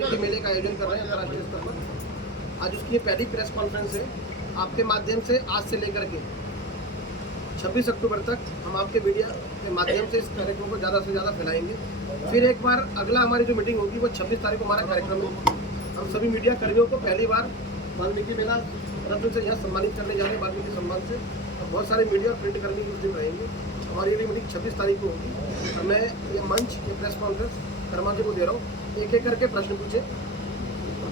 वाल्मीकि मेले का आयोजन कर रहे हैं अंतर्राष्ट्रीय स्तर पर। आज उसकी ये पहली प्रेस कॉन्फ्रेंस है। आपके माध्यम से आज से लेकर के 26 अक्टूबर तक हम आपके मीडिया के माध्यम से इस कार्यक्रम को ज़्यादा से ज़्यादा फैलाएंगे। फिर एक बार अगला हमारी जो मीटिंग होगी वो 26 तारीख को हमारा कार्यक्रम है। हम सभी मीडिया कर्मियों को पहली बार वाल्मीकि मेला रत्न से यहाँ सम्मानित करने जा रहे हैं, वाल्मीकि सम्मान से। और बहुत सारे मीडिया और प्रिंट कर्मी उस दिन रहेंगे। हमारी ये मीटिंग 26 तारीख को होगी। और मैं ये मंच, ये प्रेस कॉन्फ्रेंस कर्मा जी को दे रहा हूँ। एक एक करके प्रश्न पूछे,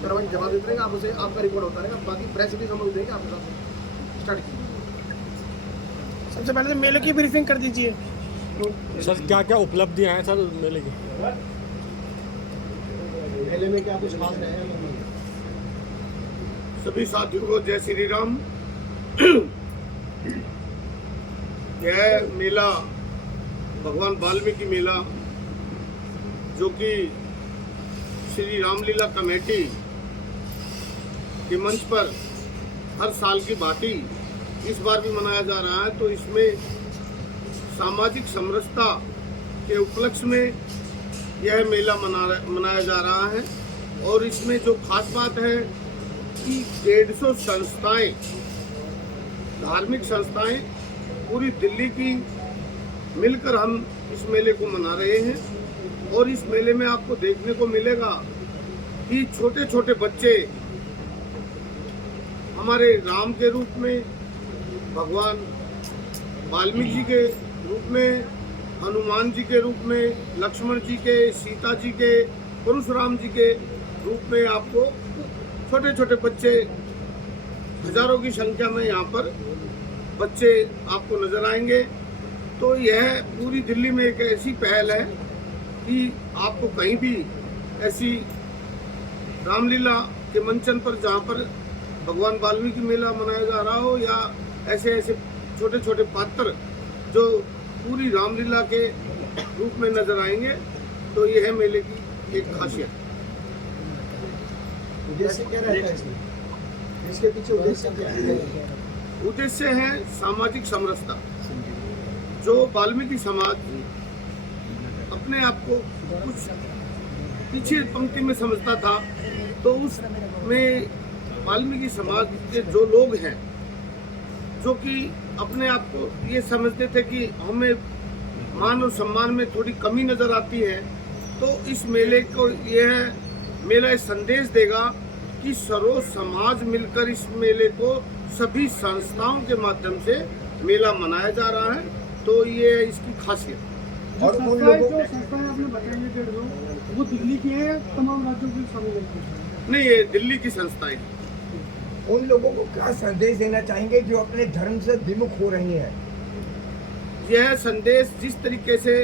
कर्मा जी जवाब देते रहेंगे, आप उसे आपका रिपोर्ट होता रहेगा। बाकी प्रेस भी समझ देंगे आपके साथ। स्टार्ट कीजिए। सबसे पहले तो मेले की ब्रीफिंग कर दीजिए सर। क्या क्या उपलब्धियां हैं सर मेले की? मेले में क्या कुछ खास रहे हैं? सभी साथियों को जय श्री राम। यह मेला भगवान वाल्मीकि मेला, जो कि श्री रामलीला कमेटी के मंच पर हर साल की भांति इस बार भी मनाया जा रहा है। तो इसमें सामाजिक समरसता के उपलक्ष्य में यह मेला मनाया जा रहा है। और इसमें जो खास बात है कि 150 संस्थाएं, धार्मिक संस्थाएं पूरी दिल्ली की मिलकर हम इस मेले को मना रहे हैं। और इस मेले में आपको देखने को मिलेगा कि छोटे छोटे बच्चे हमारे राम के रूप में, भगवान वाल्मीकि जी के रूप में, हनुमान जी के रूप में, लक्ष्मण जी के, सीता जी के, परशुराम जी के रूप में आपको छोटे छोटे बच्चे, हजारों की संख्या में यहाँ पर बच्चे आपको नजर आएंगे। तो यह पूरी दिल्ली में एक ऐसी पहल है कि आपको कहीं भी ऐसी रामलीला के मंचन पर, जहाँ पर भगवान वाल्मीकि मेला मनाया जा रहा हो, या ऐसे ऐसे छोटे छोटे पात्र जो पूरी रामलीला के रूप में नजर आएंगे। तो यह मेले की एक खासियत है। उद्देश्य क्या रहता है इसमें? इसके पीछे उद्देश्य क्या है? उद्देश्य है सामाजिक समरसता। जो वाल्मीकि समाज अपने आप को कुछ पीछे पंक्ति में समझता था, तो उसमें वाल्मीकि समाज के जो लोग हैं, जो कि अपने आप को ये समझते थे कि हमें मान और सम्मान में थोड़ी कमी नजर आती है, तो इस मेले को, यह मेला इस संदेश देगा कि सर्व समाज मिलकर इस मेले को, सभी संस्थाओं के माध्यम से मेला मनाया जा रहा है। तो ये इसकी खासियत। और उन लोगों को संस्थाएं आपने बताएंगे वो दिल्ली की है, तमाम राज्यों की शामिल है? नहीं, ये दिल्ली की संस्थाएं। उन लोगों को क्या संदेश देना चाहेंगे जो अपने धर्म से विमुख हो रही हैं? यह संदेश, जिस तरीके से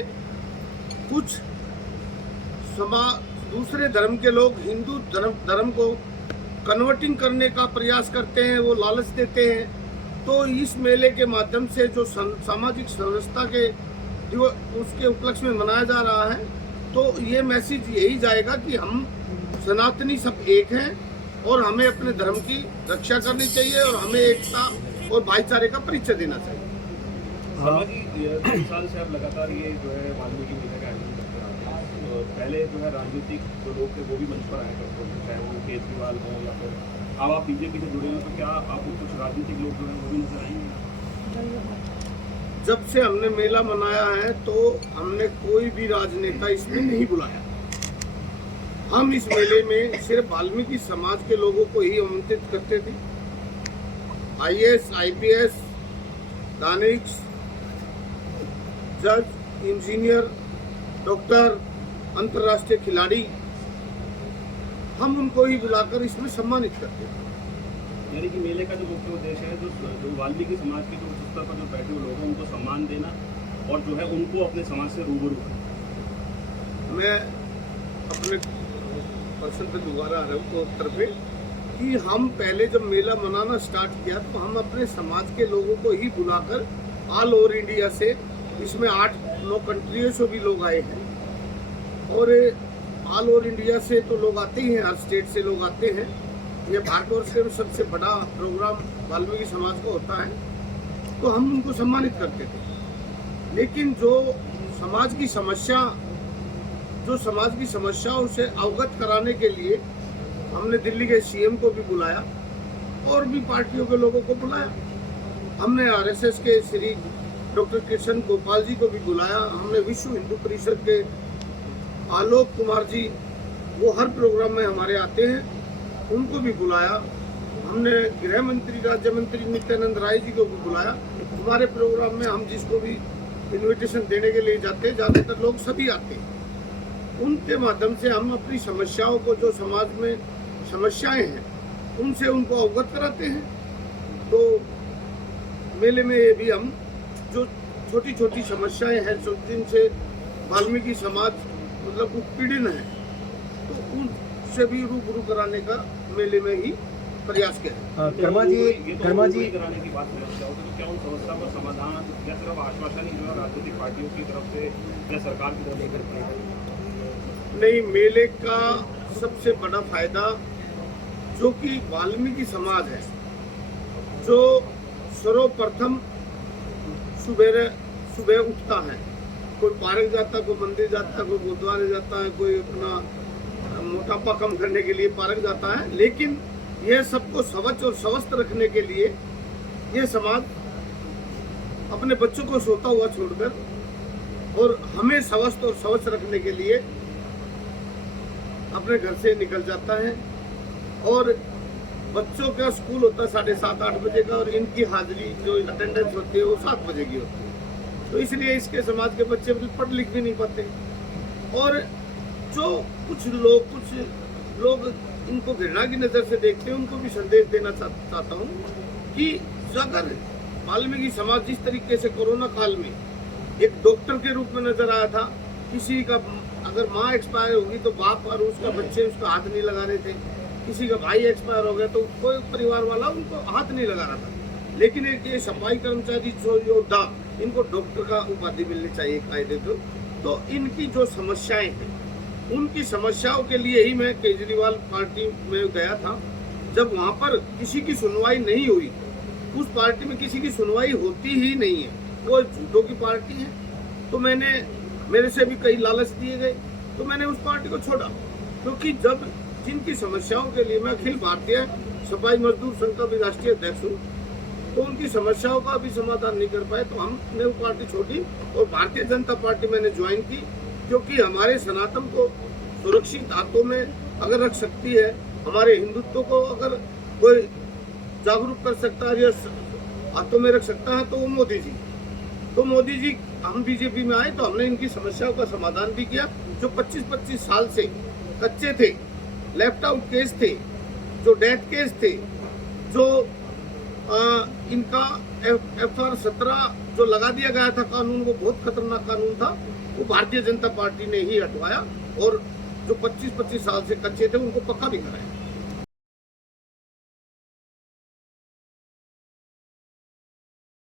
कुछ दूसरे धर्म के लोग हिंदू धर्म को कन्वर्टिंग करने का प्रयास करते हैं, वो लालच देते हैं, तो इस मेले के माध्यम से जो सामाजिक समरसता के उसके उपलक्ष्य में मनाया जा रहा है, तो ये मैसेज यही जाएगा कि हम सनातनी सब एक हैं और हमें अपने धर्म की रक्षा करनी चाहिए और हमें एकता और भाईचारे का परिचय देना चाहिए। जी, 2 साल से आप लगातार ये जो है वाल्मीकि मेले का आयोजन करते रहे हैं। तो पहले जो है राजनीतिक जो लोग थे वो भी मंच पर आया करते थे, चाहे वो केजरीवाल हो या फिर अब आप बीजेपी से जुड़े हो, तो क्या आपको कुछ राजनीतिक लोग जो है वो भी नजर आएंगे? जब से हमने मेला मनाया है तो हमने कोई भी राजनेता इसमें नहीं बुलाया। हम इस मेले में सिर्फ वाल्मीकि समाज के लोगों को ही आमंत्रित करते थे। IAS, IPS, दानिश, जज, इंजीनियर, डॉक्टर, अंतर्राष्ट्रीय खिलाड़ी, हम उनको ही बुलाकर इसमें सम्मानित करते हैं। यानी कि मेले का जो मुख्य उद्देश्य है, जो वाल्मीकि समाज के जो उच्च स्तर पर जो बैठे हुए लोग हैं उनको सम्मान देना और जो है उनको अपने समाज से रूबरू करना। मैं अपने पर्सन पे दोबारा आ रहा हूँ तो उत्तर पे कि हम पहले जब मेला मनाना स्टार्ट किया तो हम अपने समाज के लोगों को ही बुलाकर ऑल ओवर इंडिया से, इसमें 8-9 कंट्रियों से भी लोग आए हैं। और ऑल ओवर इंडिया से तो लोग आते ही हैं, हर स्टेट से लोग आते हैं। ये भारतवर्ष में सबसे बड़ा प्रोग्राम वाल्मीकि समाज का होता है, तो हम उनको सम्मानित करते थे। लेकिन जो समाज की समस्या जो समाज की समस्याओं से अवगत कराने के लिए हमने दिल्ली के सीएम को भी बुलाया और भी पार्टियों के लोगों को बुलाया। हमने आरएसएस के श्री डॉक्टर कृष्ण गोपाल जी को भी बुलाया। हमने विश्व हिंदू परिषद के आलोक कुमार जी, वो हर प्रोग्राम में हमारे आते हैं, उनको भी बुलाया। हमने गृह मंत्री राज्य मंत्री नित्यानंद राय जी को भी बुलाया। हमारे प्रोग्राम में हम जिसको भी इनविटेशन देने के लिए जाते हैं, ज़्यादातर लोग सभी आते हैं। उनके माध्यम से हम अपनी समस्याओं को, जो समाज में समस्याएं हैं, उनसे उनको अवगत कराते हैं। तो मेले में ये भी हम जो छोटी छोटी समस्याएं हैं जिनसे वाल्मीकि समाज मतलब उत्पीड़न है, तो उनसे भी रूबरू कराने का मेले में ही प्रयास किया। कर्मा जी कराने की बात करना चाहोगे तो क्या उन समस्या का समाधान या सिर्फ आश्वासन ही जो है राजनीतिक पार्टियों की तरफ से या सरकार की तरफ से करते हैं? नहीं, मेले का सबसे बड़ा फायदा जो कि वाल्मीकि समाज है, जो सर्वप्रथम सुबह उठता है, कोई पार्क जाता है, कोई मंदिर जाता है, कोई गुरुद्वारे जाता है, कोई अपना मोटापा कम करने के लिए पार्क जाता है, लेकिन यह सबको स्वच्छ और स्वस्थ रखने के लिए यह समाज अपने बच्चों को सोता हुआ छोड़कर और हमें स्वस्थ और स्वच्छ रखने के लिए अपने घर से निकल जाता है। और बच्चों का स्कूल होता है 7:30-8 बजे का, और इनकी हाजिरी जो अटेंडेंस होती है वो 7 बजे की होती है। तो इसलिए इसके समाज के बच्चे पढ़ लिख भी नहीं पाते। और जो कुछ लोग इनको घृणा की नज़र से देखते हैं, उनको भी संदेश देना चाहता हूँ कि अगर वाल्मीकि समाज जिस तरीके से कोरोना काल में एक डॉक्टर के रूप में नजर आया था, किसी का अगर माँ एक्सपायर होगी तो बाप और उसका बच्चे उसका हाथ नहीं लगा रहे थे, किसी का भाई एक्सपायर हो गया तो कोई परिवार वाला उनको हाथ नहीं लगा रहा था, लेकिन एक ये सफाई कर्मचारी जो योद्धा, इनको डॉक्टर का उपाधि मिलनी चाहिए कायदे तो इनकी जो समस्याएं हैं, उनकी समस्याओं के लिए ही मैं केजरीवाल पार्टी में गया था। जब वहाँ पर किसी की सुनवाई नहीं हुई, उस पार्टी में किसी की सुनवाई होती ही नहीं है, वो झूठों की पार्टी है। तो मेरे से भी कई लालच दिए गए, तो मैंने उस पार्टी को छोड़ा, क्योंकि जब जिनकी समस्याओं के लिए मैं अखिल भारतीय सफाई मजदूर संघ का भी राष्ट्रीय अध्यक्ष हूँ, तो उनकी समस्याओं का भी समाधान नहीं कर पाए, तो हमने वो पार्टी छोड़ी और भारतीय जनता पार्टी मैंने ज्वाइन की, क्योंकि हमारे सनातन को सुरक्षित हाथों में अगर रख सकती है, हमारे हिंदुत्व को अगर कोई जागरूक कर सकता है या हाथों में रख सकता है, तो वो मोदी जी। तो मोदी जी, हम बीजेपी में आए तो हमने इनकी समस्याओं का समाधान भी किया। जो 25-25 साल से कच्चे थे, लेफ्ट आउट केस थे, जो डेथ केस थे, जो इनका FR 17 जो लगा दिया गया था कानून, वो बहुत खतरनाक कानून था, वो भारतीय जनता पार्टी ने ही हटवाया और जो 25-25 साल से कच्चे थे उनको पक्का भी कराया।